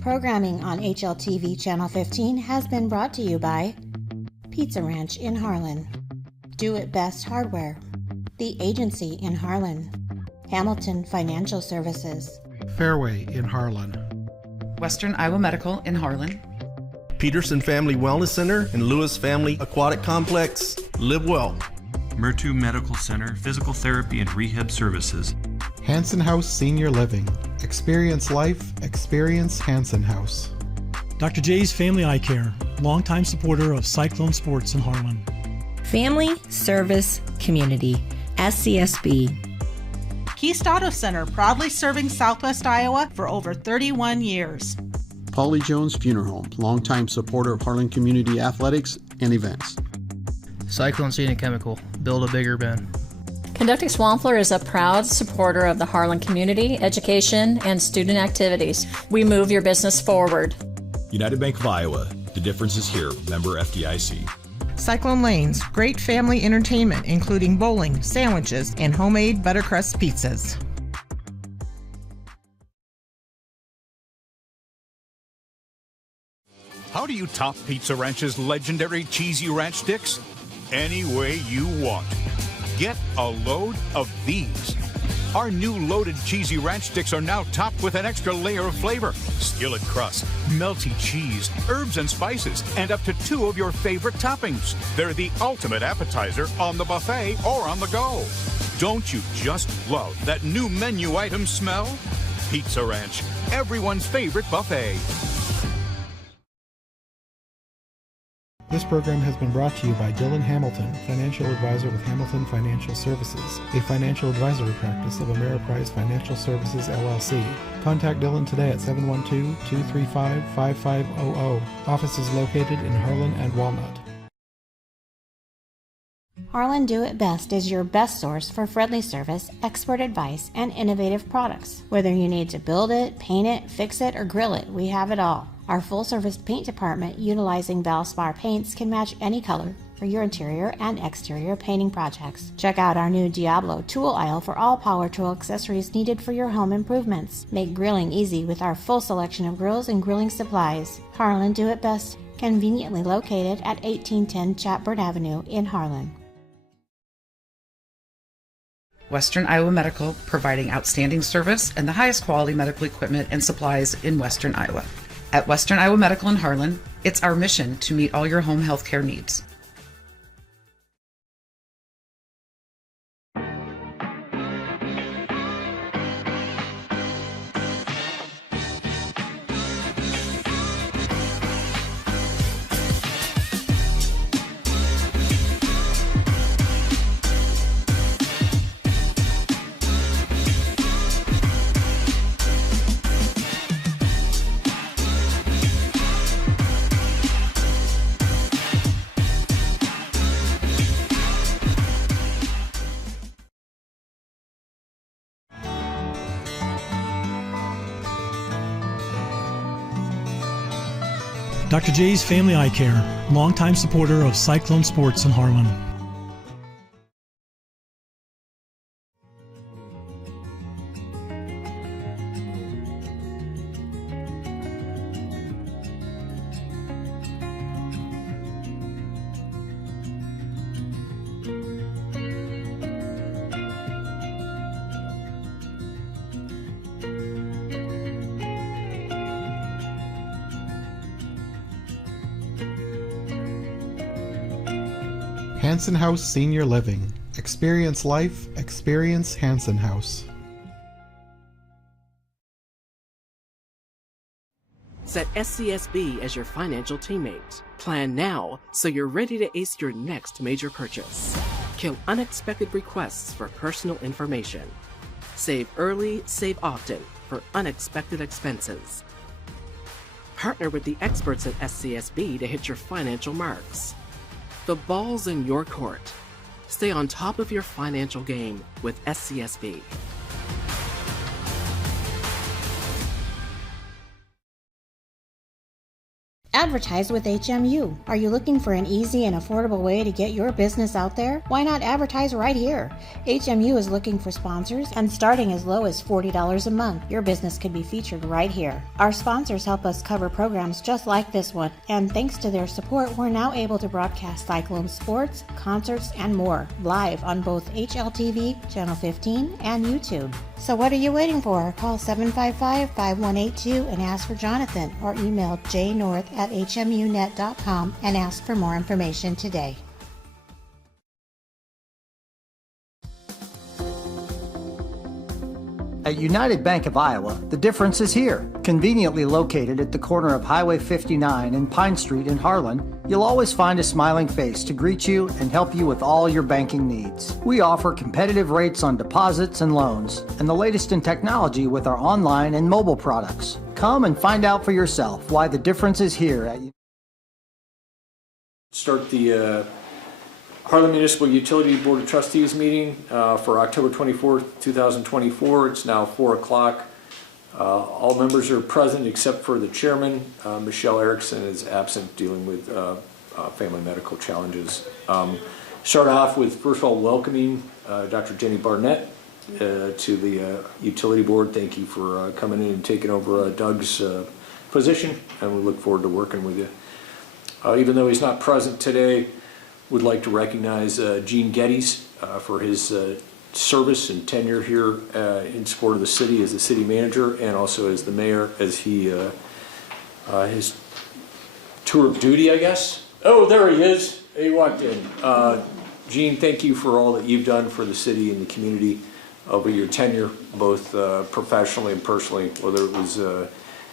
Programming on HLTV Channel 15 has been brought to you by Pizza Ranch in Harlan, Do It Best Hardware, The Agency in Harlan, Hamilton Financial Services, Fairway in Harlan, Western Iowa Medical in Harlan, Peterson Family Wellness Center and Lewis Family Aquatic Complex. Live well. Murtu Medical Center, Physical Therapy and Rehab Services. Hanson House Senior Living. Experience life, experience Hanson House. Dr. J's Family Eye Care, longtime supporter of Cyclone Sports in Harlan. Family Service Community, SCSB. Keast Auto Center, proudly serving Southwest Iowa for over 31 years. Polly Jones Funeral Home, longtime supporter of Harlan Community Athletics and events. Cyclone Scenic Chemical, build a bigger bin. Conducting Swampler is a proud supporter of the Harlan community, education, and student activities. We move your business forward. United Bank of Iowa, the difference is here, member FDIC. Cyclone Lanes, great family entertainment, including bowling, sandwiches, and homemade buttercrust pizzas. How do you top Pizza Ranch's legendary cheesy ranch sticks? Any way you want. Get a load of these. Our new loaded cheesy ranch sticks are now topped with an extra layer of flavor. Skillet crust, melty cheese, herbs and spices, and up to 2 of your favorite toppings. They're the ultimate appetizer on the buffet or on the go. Don't you just love that new menu item smell? Pizza Ranch, everyone's favorite buffet. This program has been brought to you by Dylan Hamilton, financial advisor with Hamilton Financial Services, a financial advisory practice of Ameriprise Financial Services, LLC. Contact Dylan today at 712-235-5500. Office is located in Harlan and Walnut. Harlan Do It Best is your best source for friendly service, expert advice, and innovative products. Whether you need to build it, paint it, fix it, or grill it, we have it all. Our full-service paint department, utilizing Valspar paints, can match any color for your interior and exterior painting projects. Check out our new Diablo tool aisle for all power tool accessories needed for your home improvements. Make grilling easy with our full selection of grills and grilling supplies. Harlan Do It Best, conveniently located at 1810 Chatburn Avenue in Harlan. Western Iowa Medical, providing outstanding service and the highest quality medical equipment and supplies in Western Iowa. At Western Iowa Medical in Harlan, it's our mission to meet all your home health care needs. Dr. J's Family Eye Care, longtime supporter of Cyclone Sports in Harlan. Hanson House Senior Living. Experience life, experience Hanson House. Set SCSB as your financial teammate. Plan now so you're ready to ace your next major purchase. Kill unexpected requests for personal information. Save early, save often for unexpected expenses. Partner with the experts at SCSB to hit your financial marks. The ball's in your court. Stay on top of your financial game with SCSB. At Advertise with HMU. Are you looking for an easy and affordable way to get your business out there? Why not advertise right here? HMU is looking for sponsors, and starting as low as $40 a month, your business could be featured right here. Our sponsors help us cover programs just like this one, and thanks to their support, we're now able to broadcast Cyclone sports, concerts, and more live on both HLTV, Channel 15, and YouTube. So what are you waiting for? Call 755-5182 and ask for Jonathan, or email jnorth@hmunet.com and ask for more information today. At United Bank of Iowa, the difference is here. Conveniently located at the corner of Highway 59 and Pine Street in Harlan, you'll always find a smiling face to greet you and help you with all your banking needs. We offer competitive rates on deposits and loans, and the latest in technology with our online and mobile products. Come and find out for yourself why the difference is here at Start the Harlan Municipal Utility Board of Trustees meeting for October 24th, 2024. It's now 4 o'clock. All members are present except for the chairman. Michelle Erickson is absent dealing with family medical challenges. Start off with, first of all, welcoming Dr. Jenny Barnett to the Utility Board. Thank you for coming in and taking over Doug's position, and we look forward to working with you. Even though he's not present today, would like to recognize Gene Geddes for his service and tenure here in support of the city as the city manager and also as the mayor as he his tour of duty, I guess. Oh, there he is. He walked in. Gene, thank you for all that you've done for the city and the community over your tenure, both professionally and personally, whether it was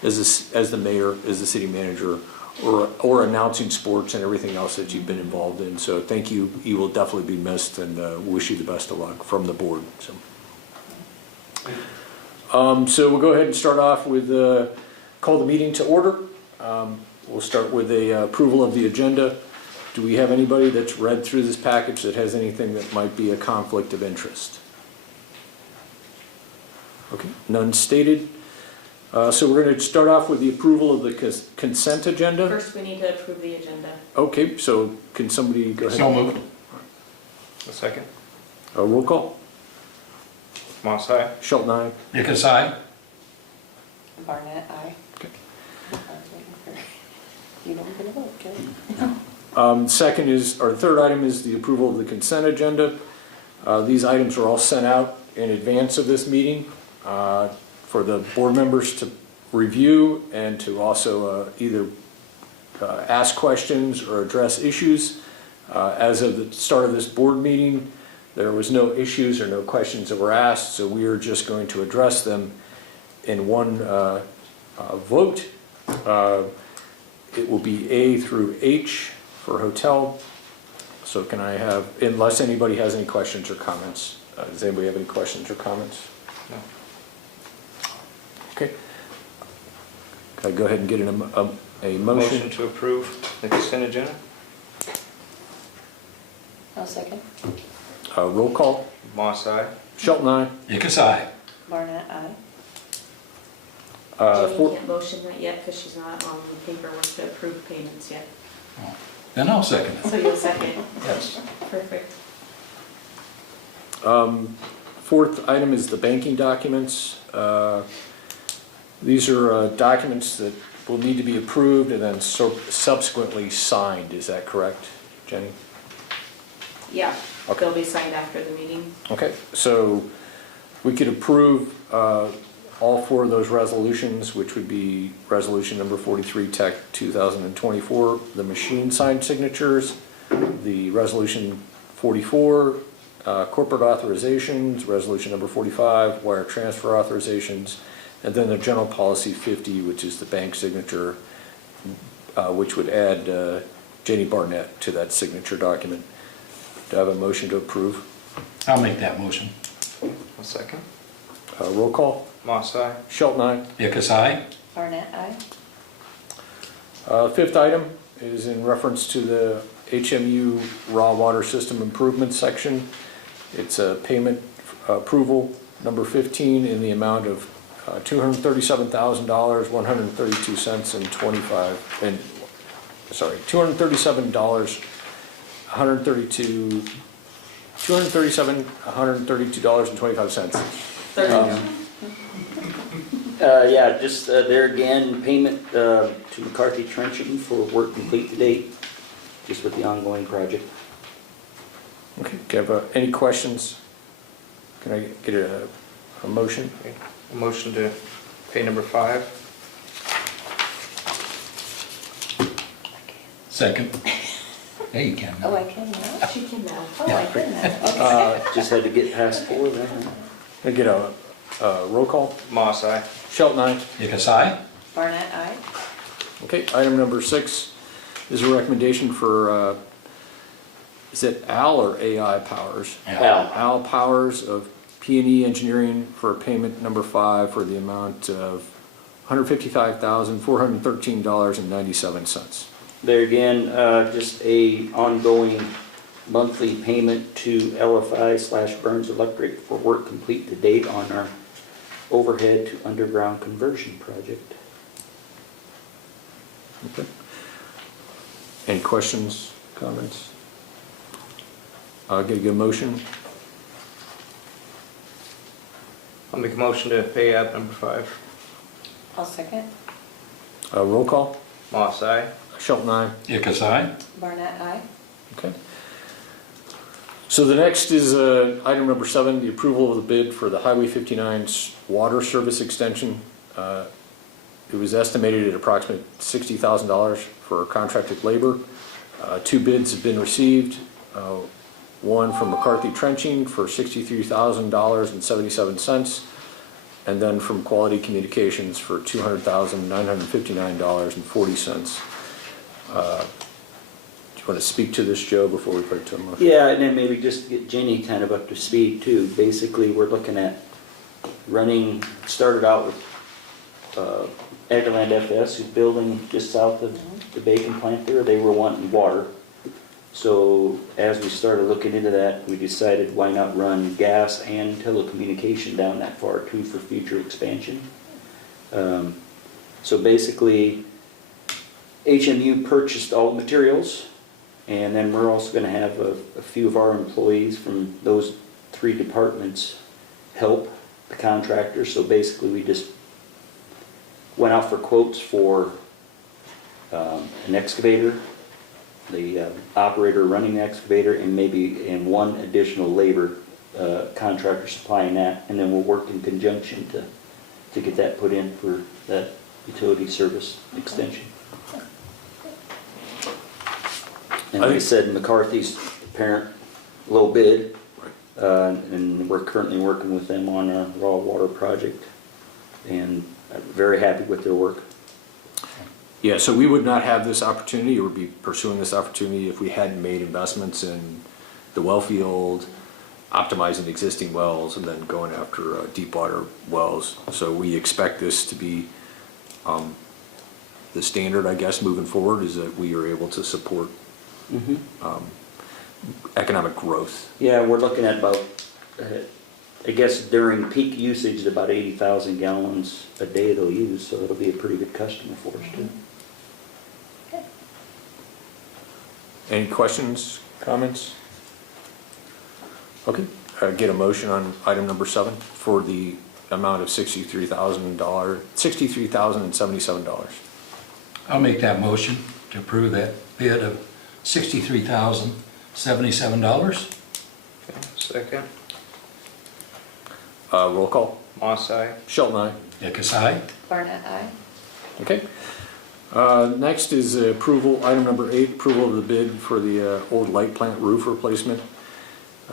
as the mayor, as the city manager, or announcing sports and everything else that you've been involved in. So thank you. You will definitely be missed, and wish you the best of luck from the board. So we'll go ahead and start off with call the meeting to order. We'll start with a approval of the agenda. Do we have anybody that's read through this package that has anything that might be a conflict of interest? Okay, none stated. So we're going to start off with the approval of the consent agenda. First, we need to approve the agenda. Okay, so can somebody go ahead? So moved. A second. Roll call. Moss, aye. Shelton, aye. Yickus, aye. Barnett, aye. Okay. You don't get a vote, Kelly. Second is, or third item is the approval of the consent agenda. These items are all sent out in advance of this meeting for the board members to review and to also either ask questions or address issues. As of the start of this board meeting, there was no issues or no questions that were asked, so we are just going to address them in one vote. It will be A through H for hotel. So can I have, unless anybody has any questions or comments, does anybody have any questions or comments? No. Okay. Can I go ahead and get a motion? Motion to approve the consent agenda. I'll second. Roll call. Moss, aye. Shelton, aye. Yickus, aye. Barnett, aye. Jenny can't motion that yet because she's not on the paperwork to approve payments yet. Oh. Then I'll second it. So you'll second? Yes. Perfect. Fourth item is the banking documents. These are documents that will need to be approved and then subsequently signed. Is that correct, Jenny? Yeah. Okay. They'll be signed after the meeting. Okay, so we could approve all four of those resolutions, which would be resolution number 43 Tech 2024, the machine signed signatures, the resolution 44 corporate authorizations, resolution number 45 wire transfer authorizations, and then the general policy 50, which is the bank signature, which would add Jenny Barnett to that signature document. Do I have a motion to approve? I'll make that motion. A second. Roll call. Moss, aye. Shelton, aye. Yickus, aye. Barnett, aye. Fifth item is in reference to the HMU raw water system improvement section. It's a payment approval number 15 in the amount of $237,000, 132 cents and $232.25. Yeah, just there again, payment to McCarthy Trenching for work complete to date, just with the ongoing project. Okay, do you have any questions? Can I get a motion? Okay. A motion to pay number 5. Second. Hey, you can. Oh, I can now? She can now. Oh, Yeah. I can now. Okay. Just had to get past 4 then. Can I get a roll call? Moss, aye. Shelton, aye. Hickus, aye. Barnett, aye. Okay, item number 6 is a recommendation for, is it Al or AI Powers? Al. Al Powers of P&E Engineering for payment number 5 for the amount of $155,413.97. There again, just a ongoing monthly payment to LFI/Burns Electric for work complete to date on our overhead to underground conversion project. Okay. Any questions, comments? Get a good motion? I'll make a motion to pay app number 5. I'll second. Roll call? Moss, aye. Shelton, aye. Hickus, aye. Barnett, aye. Okay. So the next is item number 7, the approval of the bid for the Highway 59's water service extension. It was estimated at approximately $60,000 for contracted labor. 2 bids have been received. One from McCarthy Trenching for $63,000.77, and then from Quality Communications for $200,959.40. Do you want to speak to this, Joe, before we put it to a motion? Yeah, and then maybe just get Jenny kind of up to speed too. Basically, we're looking at running, started out with Aggerland FS, who's building just south of the bacon plant there. They were wanting water. So as we started looking into that, we decided why not run gas and telecommunication down that far too for future expansion. So basically, HMU purchased all the materials, and then we're also going to have a few of our employees from those 3 departments help the contractor. So basically we just went out for quotes for an excavator, the operator running the excavator, and maybe in 1 additional labor contractor supplying that, and then we'll work in conjunction to get that put in for that utility service extension. And like I said, McCarthy's parent low bid, and we're currently working with them on a raw water project, and very happy with their work. Yeah, so we would not have this opportunity, or be pursuing this opportunity, if we hadn't made investments in the well field, optimizing existing wells, and then going after deep water wells. So we expect this to be the standard, I guess, moving forward, is that we are able to support economic growth. Yeah, we're looking at about, I guess during peak usage, about 80,000 gallons a day they'll use, so it'll be a pretty good customer for us too. Any questions, comments? Okay, get a motion on item number 7 for the amount of $63,077. I'll make that motion to approve that bid of $63,077. Okay. Second. Roll call. Moss, aye. Shelton, aye. Hickus, aye. Barnett, aye. Okay. Next is approval, item number 8, approval of the bid for the old light plant roof replacement.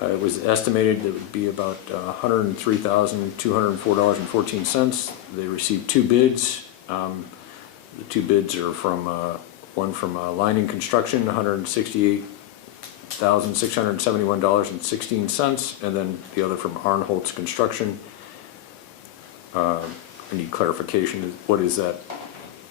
It was estimated it would be about $103,204.14. They received 2 bids. The 2 bids are from one from Lining Construction, $168,671.16, and then the other from Arnholtz Construction. I need clarification. What is that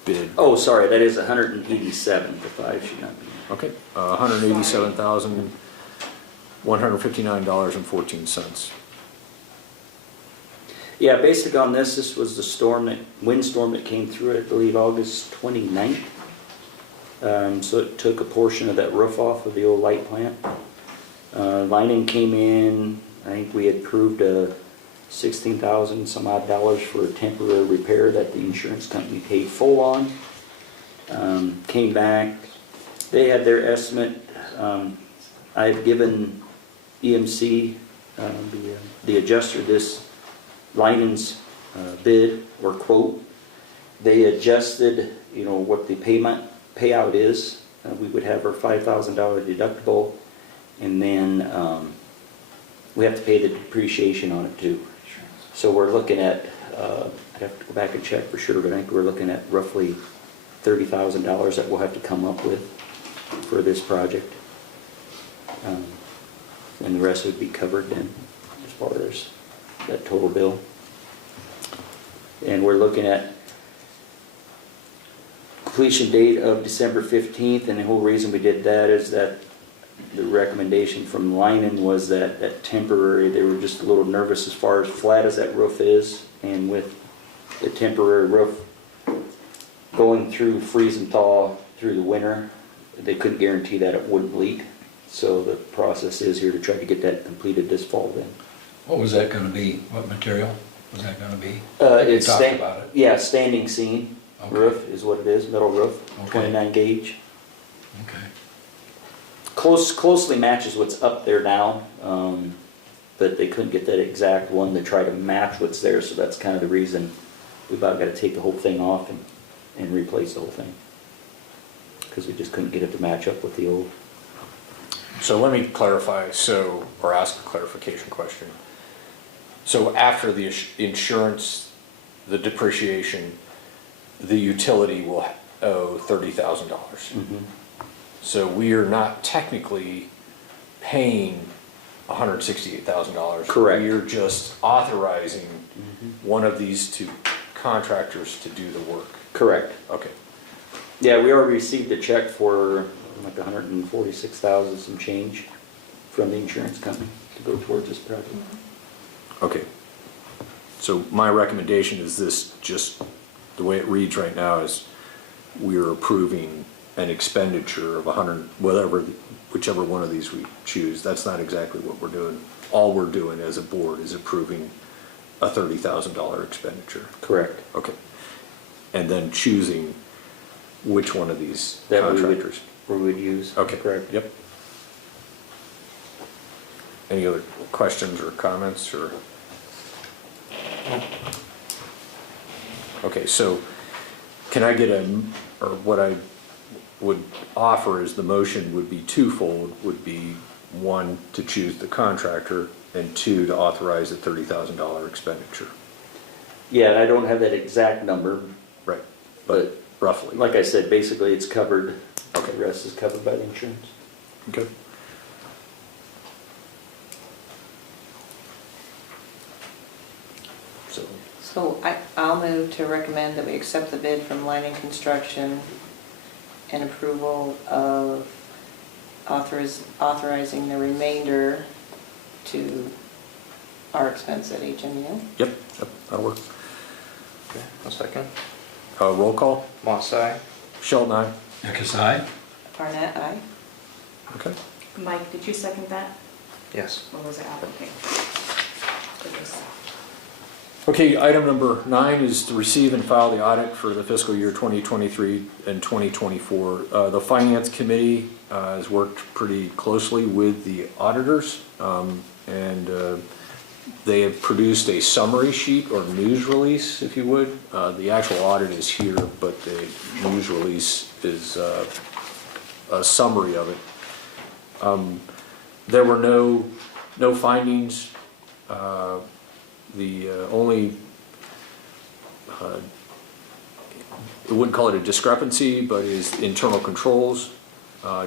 bid? Oh, sorry, that is 187. The 5 should not be. Okay, $187,159.14. Yeah, basically on this was the windstorm that came through, I believe, August 29th. So it took a portion of that roof off of the old light plant. Lining came in, I think we had approved a $16,000 some odd for a temporary repair that the insurance company paid full on. Came back, they had their estimate. I've given EMC, the adjuster, this lining's bid or quote. They adjusted, what the payout is. We would have our $5,000 deductible, and then we have to pay the depreciation on it too. So we're looking at, I'd have to go back and check for sure, but I think we're looking at roughly $30,000 that we'll have to come up with for this project. And the rest would be covered then as far as that total bill. And we're looking at completion date of December 15th, and the whole reason we did that is that the recommendation from Lyman was that temporary, they were just a little nervous as far as flat as that roof is, and with the temporary roof going through freeze and thaw through the winter, they couldn't guarantee that it wouldn't leak. So the process is here to try to get that completed this fall then. What was that going to be? What material was that going to be? It's talked about it. Yeah, standing seam roof is what it is, metal roof, 29 gauge. Okay. Closely matches what's up there now, but they couldn't get that exact one to try to match what's there, so that's kind of the reason we about got to take the whole thing off and replace the whole thing, because we just couldn't get it to match up with the old. So let me clarify, or ask a clarification question. So after the insurance, the depreciation, the utility will owe $30,000. Mm-hmm. So we are not technically paying $168,000. Correct. We are just authorizing one of these two contractors to do the work. Correct. Okay. Yeah, we already received a check for like $146,000 some change from the insurance company to go towards this project. Okay. So my recommendation is this, just the way it reads right now is we are approving an expenditure of whichever one of these we choose. That's not exactly what we're doing. All we're doing as a board is approving a $30,000 expenditure. Correct. Okay. And then choosing which one of these that contractors we would use. Okay. Correct. Yep. Any other questions or comments or? Okay, so can I get what I would offer is the motion would be twofold, would be one, to choose the contractor, and two, to authorize a $30,000 expenditure. Yeah, and I don't have that exact number. Right, but roughly. Like I said, basically it's covered. Okay. The rest is covered by the insurance. Okay. So I'll move to recommend that we accept the bid from Lining Construction and approval of authorizing the remainder to our expense at HMU. Yep, that'll work. Okay, a second. Roll call. Moss, aye. Sheldon, aye. Eckes, aye. Barnett, aye. Okay. Mike, did you second that? Yes. Or was it Al? Okay. Okay, item number 9 is to receive and file the audit for the fiscal year 2023 and 2024. The Finance Committee has worked pretty closely with the auditors, and they have produced a summary sheet or news release, if you would. The actual audit is here, but the news release is a summary of it. There were no findings. The only, I wouldn't call it a discrepancy, but is internal controls,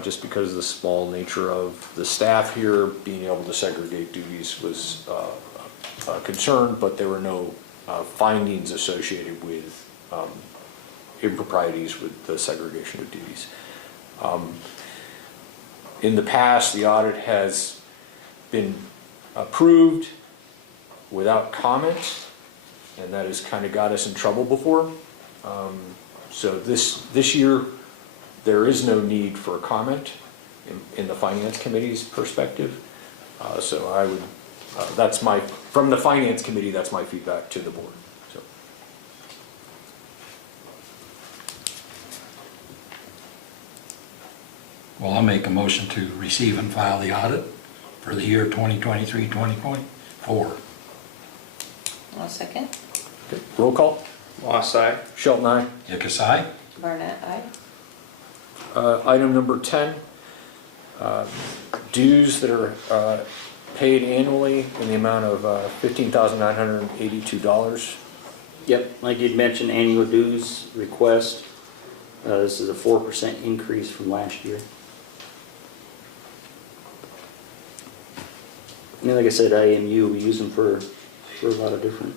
just because of the small nature of the staff here, being able to segregate duties was a concern, but there were no findings associated with improprieties with the segregation of duties. In the past, the audit has been approved without comment, and that has kind of got us in trouble before. So this year, there is no need for a comment in the Finance Committee's perspective. So I would, from the Finance Committee, that's my feedback to the board. So. Well, I'll make a motion to receive and file the audit for the year 2023-2024. I'll second. Okay. Roll call. Moss, aye. Shelton, aye. Yickus, aye. Barnett, aye. Item number 10, dues that are paid annually in the amount of $15,982. Yep, like you'd mentioned, annual dues request. This is a 4% increase from last year. And like I said, IMU, we use them for a lot of different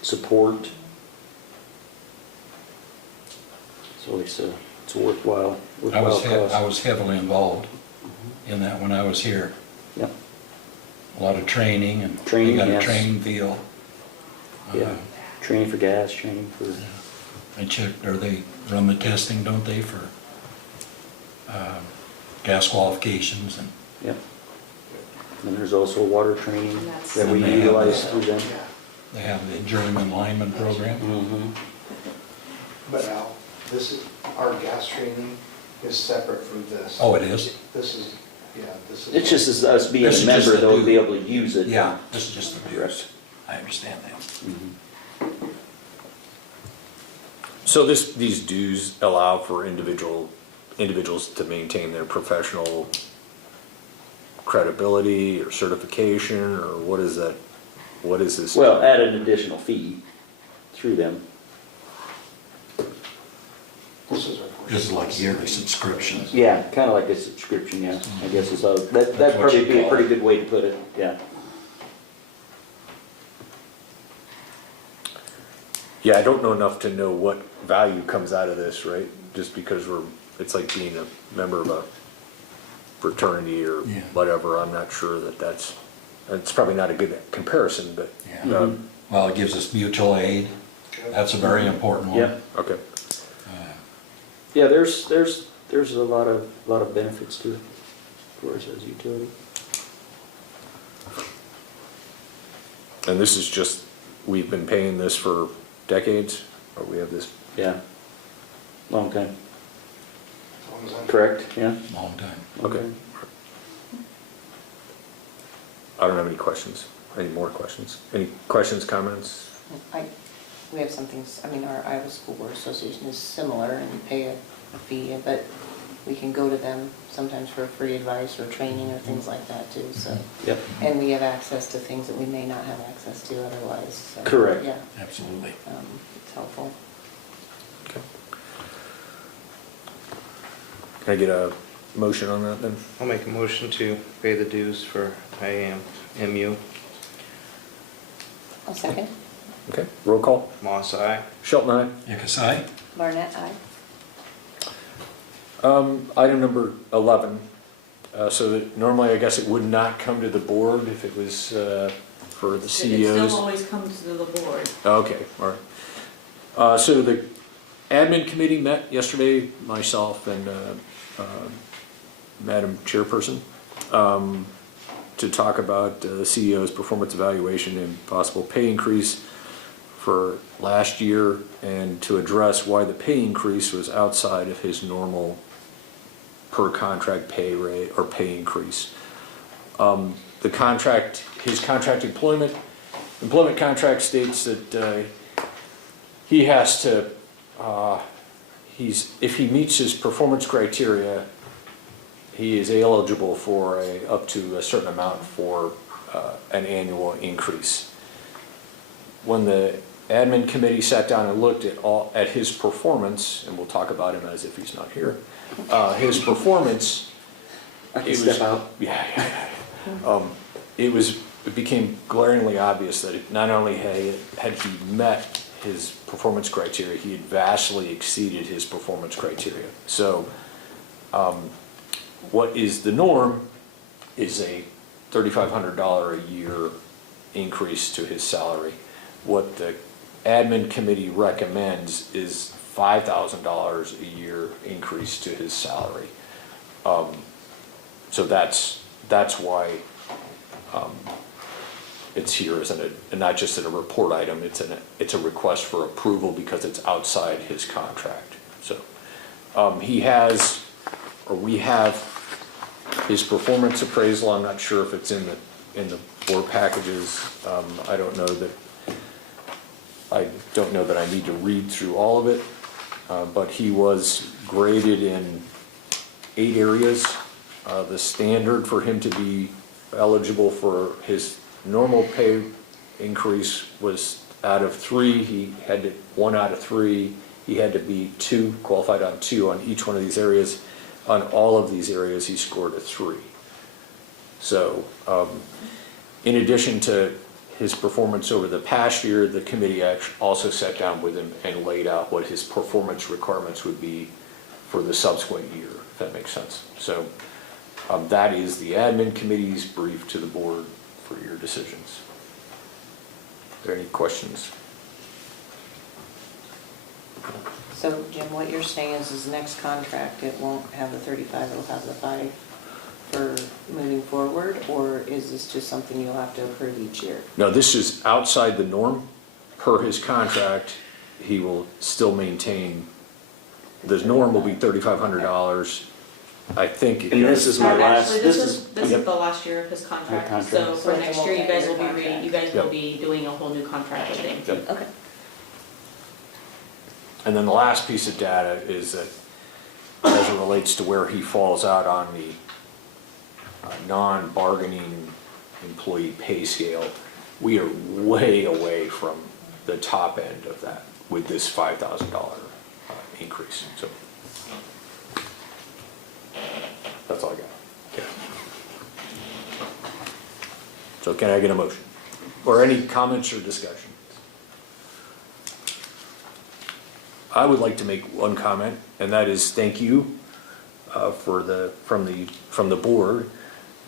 support. So it's a worthwhile cost. I was heavily involved in that when I was here. Yep. A lot of training, and training, they got yes. a training field. Yeah, training for gas, training for... They check, or they run the testing, don't they, for gas qualifications and... Yep. And there's also water training that we utilize through them. They have the journeyman lineman program. Mm-hmm. But Al, our gas training is separate from this. Oh, it is? This is, this is. It's just as us being a member, they'll be able to use it. Yeah, this is just the dues. I understand that. Mm-hmm. So these dues allow for individuals to maintain their professional credibility or certification, or what is that? What is this? Well, add an additional fee through them. This is like yearly subscriptions. Yeah, kind of like a subscription, yeah. I guess is how, that'd probably be a pretty good way to put it, yeah. Yeah, I don't know enough to know what value comes out of this, right? Just because it's like being a member of a fraternity or whatever. I'm not sure that's probably not a good comparison, but. Yeah. Well, it gives us mutual aid. That's a very important one. Yeah. Okay. Yeah, there's a lot of benefits to it for us as a utility. And this is just, we've been paying this for decades, or we have this? Yeah, long time. Correct, yeah. Long time. Okay. I don't have any questions. Any more questions? Any questions, comments? We have something, our Iowa School Board Association is similar and you pay a fee, but we can go to them sometimes for free advice or training or things like that too, so. Yep. And we have access to things that we may not have access to otherwise. So, correct. Yeah. Absolutely. It's helpful. Okay. Can I get a motion on that then? I'll make a motion to pay the dues for IMU. I'll second. Okay, roll call. Moss, aye. Shelton, aye. Yickus, aye. Barnett, aye. Item number 11. So that normally I guess it would not come to the board if it was for the CEOs. It still always comes to the board. Okay, all right. So the admin committee met yesterday, myself and Madam Chairperson, to talk about the CEO's performance evaluation and possible pay increase for last year, and to address why the pay increase was outside of his normal per contract pay rate or pay increase. His contract employment contract states that he has to, if he meets his performance criteria, he is eligible for up to a certain amount for an annual increase. When the admin committee sat down and looked at his performance, and we'll talk about him as if he's not here, his performance, it became glaringly obvious that not only had he met his performance criteria, he had vastly exceeded his performance criteria. So what is the norm is a $3,500 a year increase to his salary. What the admin committee recommends is $5,000 a year increase to his salary. So that's why it's here as and not just in a report item. It's a request for approval because it's outside his contract. So we have his performance appraisal. I'm not sure if it's in the board packages. I don't know that I need to read through all of it, but he was graded in 8 areas. The standard for him to be eligible for his normal pay increase was out of 3. He had to 1 out of 3. He had to be qualified on 2 on each one of these areas. On all of these areas, he scored a 3. So, in addition to his performance over the past year, the committee also sat down with him and laid out what his performance requirements would be for the subsequent year, if that makes sense. So, that is the admin committee's brief to the board for your decisions. Are there any questions? So Jim, what you're saying is his next contract, it won't have the 35, it'll have the 5 for moving forward, or is this just something you'll have to approve each year? No, this is outside the norm. Per his contract, he will still maintain, the norm will be $3,500. I think. And this is my last. Actually, this is the last year of his contract. So for next year, you guys will be doing a whole new contract with him. Yep. Okay. And then the last piece of data is that as it relates to where he falls out on the non-bargaining employee pay scale, we are way away from the top end of that with this $5,000 increase. So that's all I got. Okay. So can I get a motion? Or any comments or discussion? I would like to make one comment, and that is thank you from the board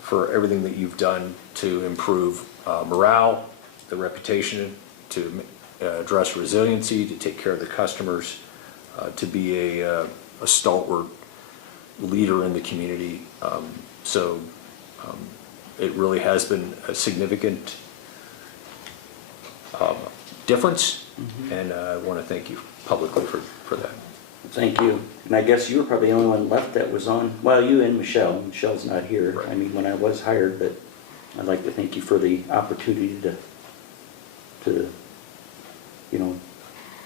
for everything that you've done to improve morale, the reputation, to address resiliency, to take care of the customers, to be a stalwart leader in the community. It really has been a significant difference, and I want to thank you publicly for that. Thank you. And I guess you were probably the only one left that was on, well, you and Michelle. Michelle's not here. Right. I mean, when I was hired, but I'd like to thank you for the opportunity to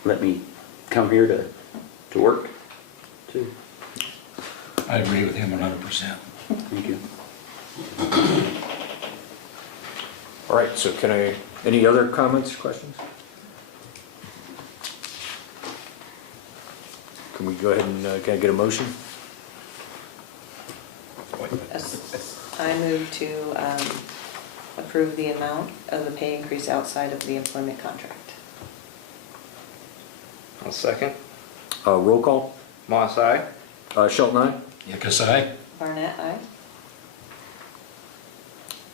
let me come here to work too. I agree with him 100%. Thank you. All right, so any other comments, questions? Can we go ahead and can I get a motion? I move to approve the amount of the pay increase outside of the employment contract. I'll second. Roll call. Moss, aye. Shelton, aye. Yes, aye. Barnett, aye.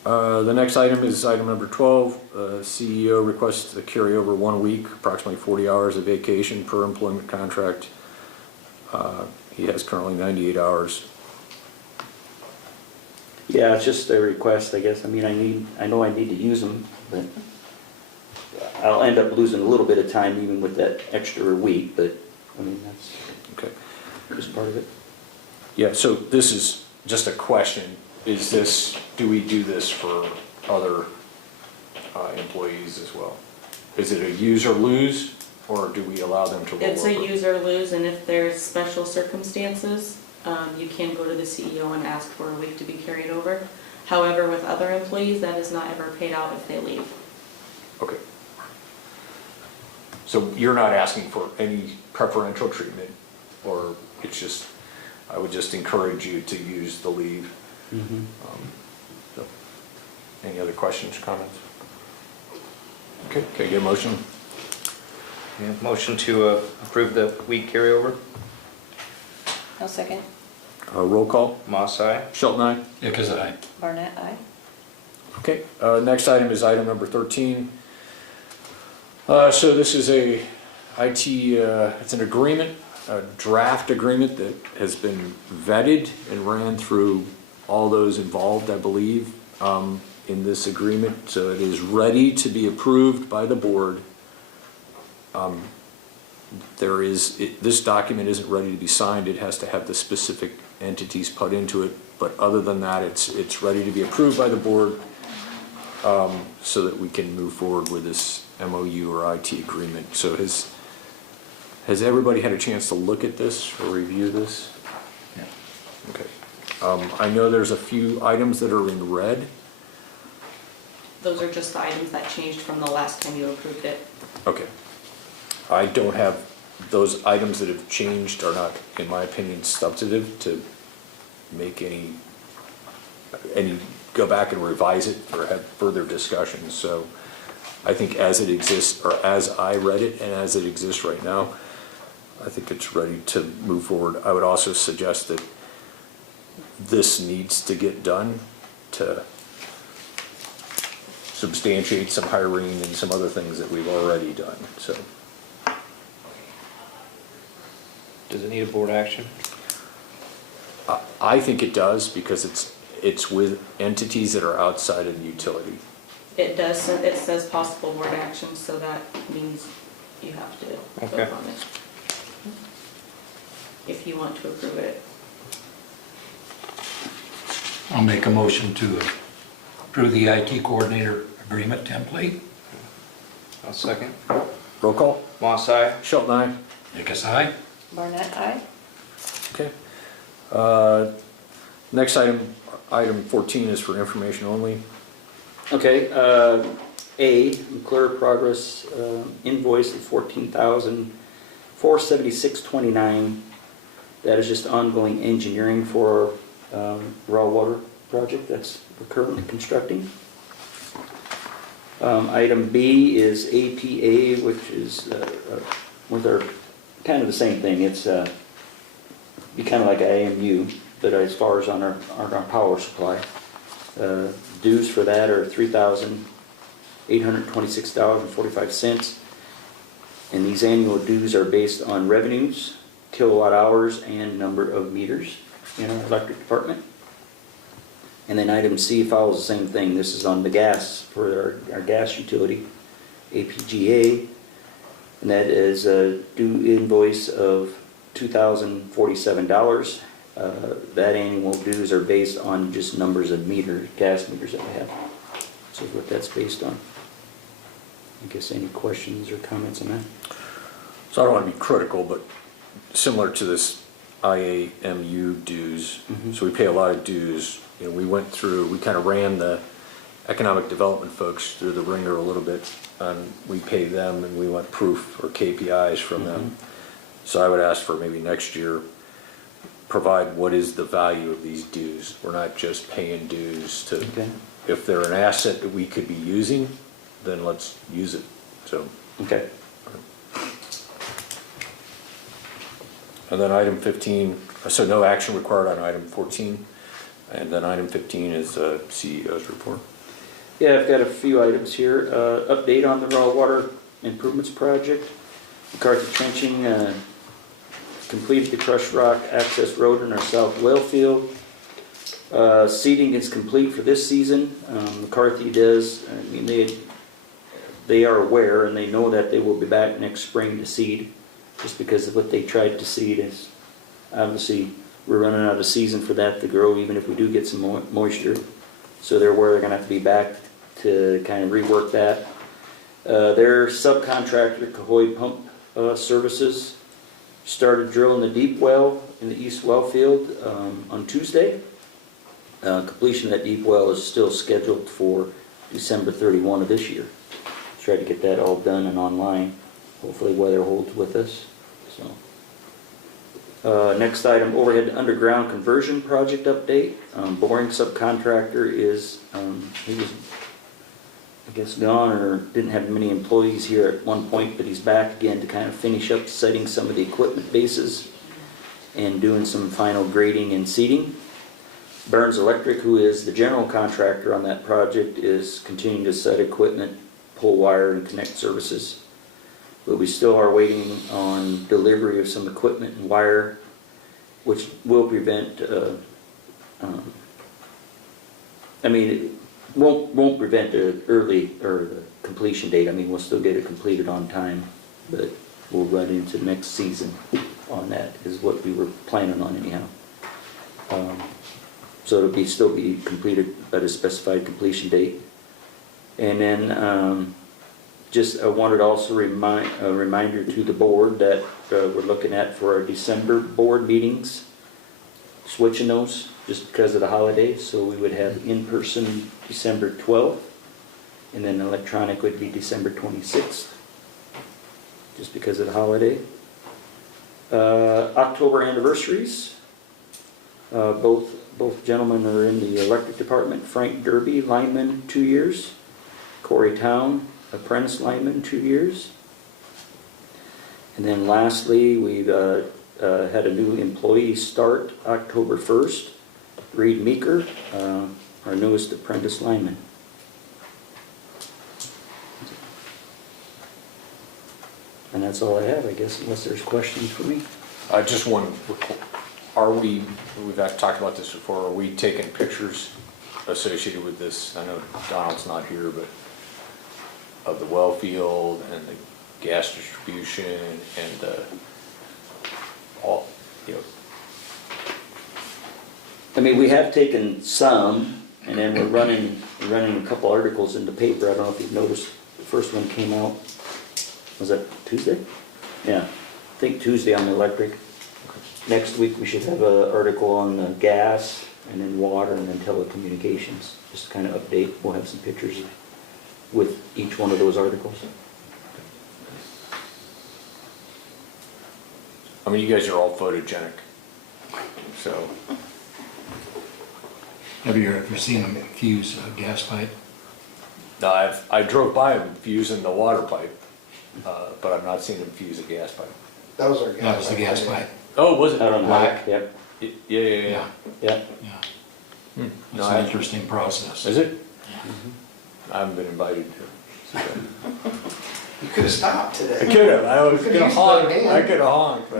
The next item is item number 12. CEO requests to carry over 1 week, approximately 40 hours of vacation per employment contract. He has currently 98 hours. Yeah, it's just a request, I guess. I mean, I know I need to use them, but I'll end up losing a little bit of time even with that extra week, but I mean, that's okay. Just part of it. Yeah, so this is just a question. Do we do this for other employees as well? Is it a use or lose, or do we allow them to roll over? It's a use or lose, and if there's special circumstances, you can go to the CEO and ask for a week to be carried over. However, with other employees, that is not ever paid out if they leave. Okay. So you're not asking for any preferential treatment, or it's just, I would just encourage you to use the leave. Mm-hmm. So, any other questions, comments? Okay, can I get a motion? Yeah, motion to approve the week carryover. I'll second. Roll call. Moss, aye. Shelton, aye. Yes, aye. Barnett, aye. Okay, next item is item number 13. So this is a IT, it's an agreement, a draft agreement that has been vetted and ran through all those involved, I believe, in this agreement. So it is ready to be approved by the board. This document isn't ready to be signed. It has to have the specific entities put into it. But other than that, it's ready to be approved by the board, so that we can move forward with this MOU or IT agreement. So has everybody had a chance to look at this or review this? Yeah. Okay. I know there's a few items that are in red. Those are just the items that changed from the last time you approved it. Okay. I don't have, those items that have changed are not, in my opinion, substantive to make any, go back and revise it or have further discussions. So I think as it exists, or as I read it and as it exists right now, I think it's ready to move forward. I would also suggest that this needs to get done to substantiate some hiring and some other things that we've already done. So, does it need a board action? I think it does, because it's with entities that are outside of the utility. It does, it says possible board action, so that means you have to vote on it. If you want to approve it. I'll make a motion to approve the IT coordinator agreement template. I'll second. Roll call. Moss, aye. Shelton, aye. Nichols, aye. Barnett, aye. Okay. Next item 14 is for information only. Okay, A, clear progress invoice of $14,476.29. That is just ongoing engineering for raw water project that's we're currently constructing. Item B is APA, which is with our kind of the same thing. It's be kind of like an AMU, but as far as on our power supply. Dues for that are $3,826.45, and these annual dues are based on revenues, kilowatt hours, and number of meters in our electric department. And then item C follows the same thing. This is on the gas for our gas utility, APGA, and that is a due invoice of $2,047. That annual dues are based on just numbers of meters, gas meters that we have. So what that's based on. I guess any questions or comments on that? So I don't want to be critical, but similar to this IAMU dues, so we pay a lot of dues. You know, we kind of ran the economic development folks through the ringer a little bit, and we pay them, and we want proof or KPIs from them. So I would ask for maybe next year, provide what is the value of these dues. We're not just paying dues to, if they're an asset that we could be using, then let's use it. So. Okay. And then item 15, so no action required on item 14. And then item 15 is CEO's report. Yeah, I've got a few items here. Update on the raw water improvements project. McCarthy trenching completed the crushed rock access road in our south well field. Seeding is complete for this season. McCarthy does, I mean, they are aware and they know that they will be back next spring to seed, just because of what they tried to seed is obviously we're running out of season for that to grow, even if we do get some moisture. So they're aware they're going to have to be back to kind of rework that. Their subcontractor, Cahoy Pump Services, started drilling the deep well in the east well field on Tuesday. Completion of that deep well is still scheduled for December 31 of this year. Try to get that all done and online. Hopefully weather holds with us. So, next item, overhead underground conversion project update. Boring subcontractor is, he was, I guess, gone or didn't have many employees here at one point, but he's back again to kind of finish up setting some of the equipment bases and doing some final grading and seating. Burns Electric, who is the general contractor on that project, is continuing to set equipment, pull wire, and connect services. but we still are waiting on delivery of some equipment and wire, which will prevent, it won't prevent the early or the completion date. I mean, we'll still get it completed on time, but we'll run into next season on that, is what we were planning on anyhow. So it'll still be completed at a specified completion date. And then I wanted to also remind a reminder to the board that we're looking at for our December board meetings, switching those just because of the holidays. So we would have in-person December 12th, and then electronic would be December 26th, just because of the holiday. October anniversaries. Both gentlemen are in the electric department. Frank Derby, lineman, 2 years. Corey Town, apprentice lineman, 2 years. And then lastly, we've had a new employee start October 1st. Reed Meeker, our newest apprentice lineman. And that's all I have, I guess, unless there's questions for me. Just one, we've talked about this before, are we taking pictures associated with this? I know Donald's not here, but of the well field and the gas distribution and all, I mean, we have taken some, and then we're running a couple articles in the paper. I don't know if you've noticed, the first one came out, was that Tuesday? Yeah, I think Tuesday on the electric. Next week we should have an article on the gas, and then water, and then telecommunications. Just to kind of update. We'll have some pictures with each one of those articles. I mean, you guys are all photogenic, so. Have you ever seen them fuse a gas pipe? No, I drove by them fusing the water pipe, but I've not seen them fuse a gas pipe. That was our gas pipe. That was the gas pipe. Oh, was it? Out on black, yep. Yeah. It's No, an interesting process. Is it? Yeah. I haven't been invited to. You could have stopped today. I could have. I was You going to used honk. the van. I could have honked,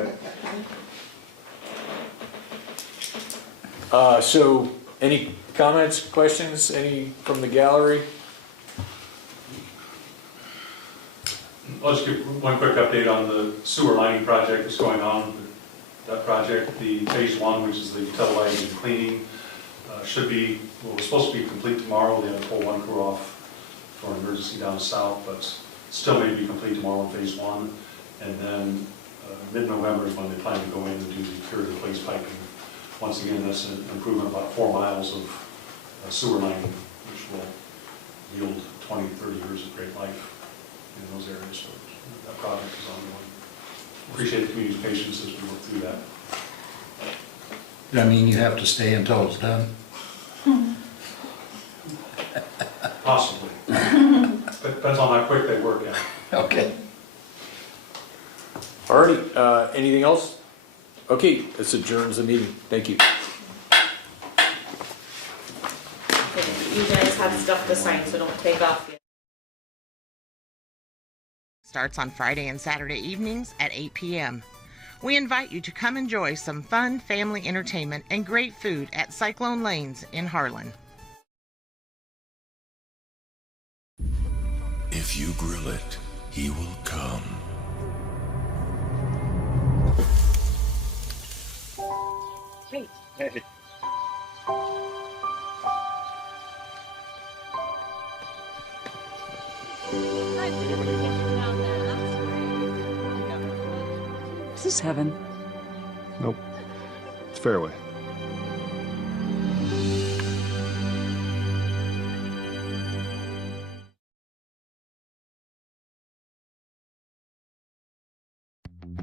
but. So, any comments, questions, any from the gallery? I'll just give one quick update on the sewer lining project that's going on. That project, the phase one, which is the televising and cleaning, we're supposed to be complete tomorrow. They have to pull one crew off for an emergency down south, but still may be complete tomorrow in phase one. And then mid-November is when they plan to go in and do the cure replace piping. Once again, that's an improvement of about 4 miles of sewer lining, which will yield 20, 30 years of great life in those areas. So that project is ongoing. Appreciate the community's patience as we work through that. I mean, you have to stay until it's done? Possibly. Depends on how quick they work out. Okay. Alrighty, anything else? Okay, this adjourns the meeting. Thank you. Okay, you guys have stuff to sign, so don't take off yet. Starts on Friday and Saturday evenings at 8 p.m. We invite you to come enjoy some fun family entertainment and great food at Cyclone Lanes in Harlan. If you grill it, he will come. Great. Is this heaven? Nope. It's fairway.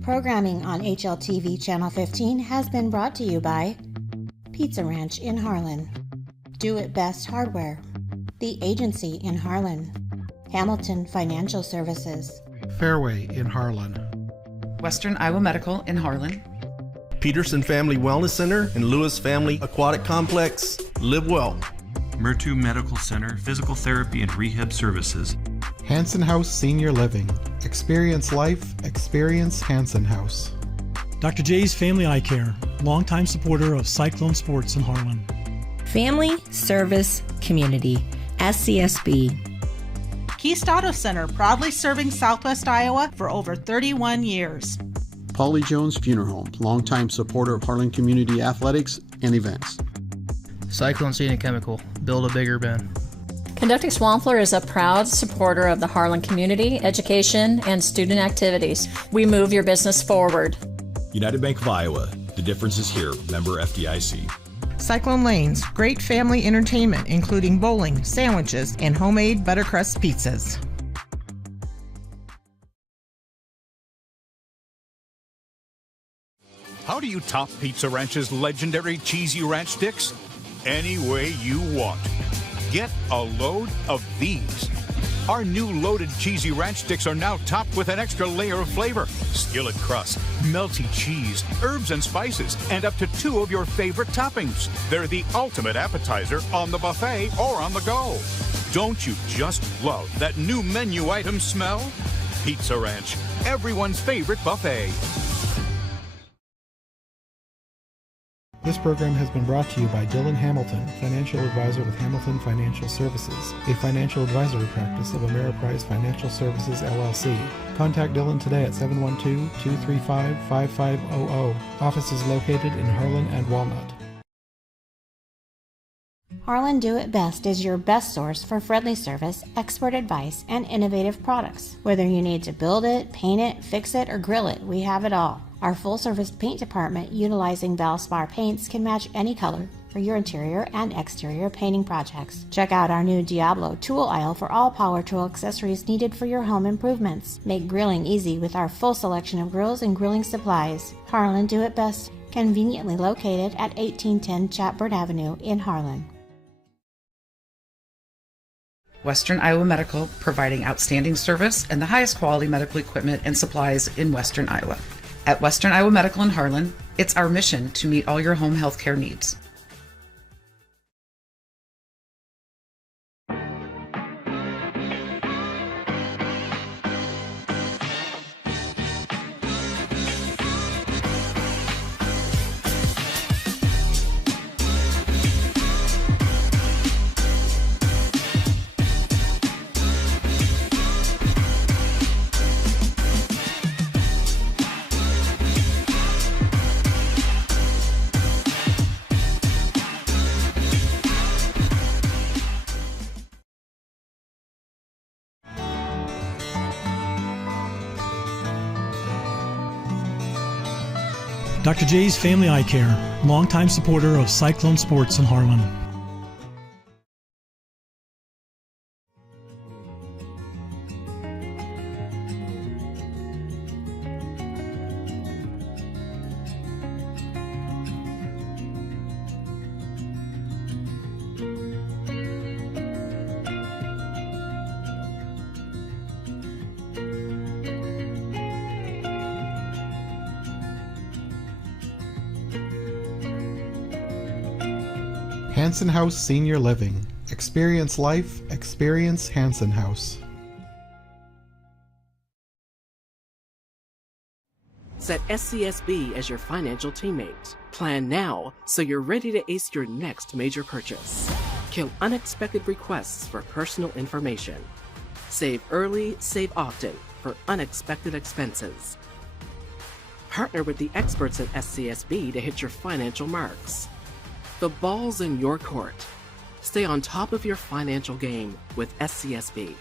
Programming on HLTV Channel 15 has been brought to you by Pizza Ranch in Harlan, Do It Best Hardware, The Agency in Harlan, Hamilton Financial Services, Fairway in Harlan, Western Iowa Medical in Harlan, Peterson Family Wellness Center and Lewis Family Aquatic Complex. Live well. Murtu Medical Center Physical Therapy and Rehab Services, Hanson House Senior Living. Experience life, experience Hanson House. Dr. J's Family Eye Care, longtime supporter of Cyclone Sports in Harlan. Family Service Community, SCSB. Keast Auto Center, proudly serving Southwest Iowa for over 31 years. Paulie Jones Funeral Home, longtime supporter of Harlan Community Athletics and events. Cyclone Scenic Chemical, build a bigger bin. Conducting Swampler is a proud supporter of the Harlan community, education, and student activities. We move your business forward. United Bank of Iowa, the difference is here, member FDIC. Cyclone Lanes, great family entertainment, including bowling, sandwiches, and homemade buttercrust pizzas. How do you top Pizza Ranch's legendary cheesy ranch sticks? Any way you want. Get a load of these. Our new loaded cheesy ranch sticks are now topped with an extra layer of flavor, skillet crust, melty cheese, herbs and spices, and up to 2 of your favorite toppings. They're the ultimate appetizer on the buffet or on the go. Don't you just love that new menu item smell? Pizza Ranch, everyone's favorite buffet. This program has been brought to you by Dylan Hamilton, financial advisor with Hamilton Financial Services, a financial advisory practice of Ameriprise Financial Services, LLC. Contact Dylan today at 712-235-5500. Office is located in Harlan and Walnut. Harlan Do It Best is your best source for friendly service, expert advice, and innovative products. Whether you need to build it, paint it, fix it, or grill it, we have it all. Our full-service paint department, utilizing Valspar paints, can match any color for your interior and exterior painting projects. Check out our new Diablo tool aisle for all power tool accessories needed for your home improvements. Make grilling easy with our full selection of grills and grilling supplies. Harlan Do It Best, conveniently located at 1810 Chatburn Avenue in Harlan. Western Iowa Medical, providing outstanding service and the highest quality medical equipment and supplies in Western Iowa. At Western Iowa Medical in Harlan, it's our mission to meet all your home health care needs. Dr. J's Family Eye Care, longtime supporter of Cyclone Sports in Harlan. Hanson House Senior Living. Experience life, experience Hanson House. Set SCSB as your financial teammate. Plan now so you're ready to ace your next major purchase. Kill unexpected requests for personal information. Save early, save often for unexpected expenses. Partner with the experts at SCSB to hit your financial marks. The ball's in your court. Stay on top of your financial game with SCSB.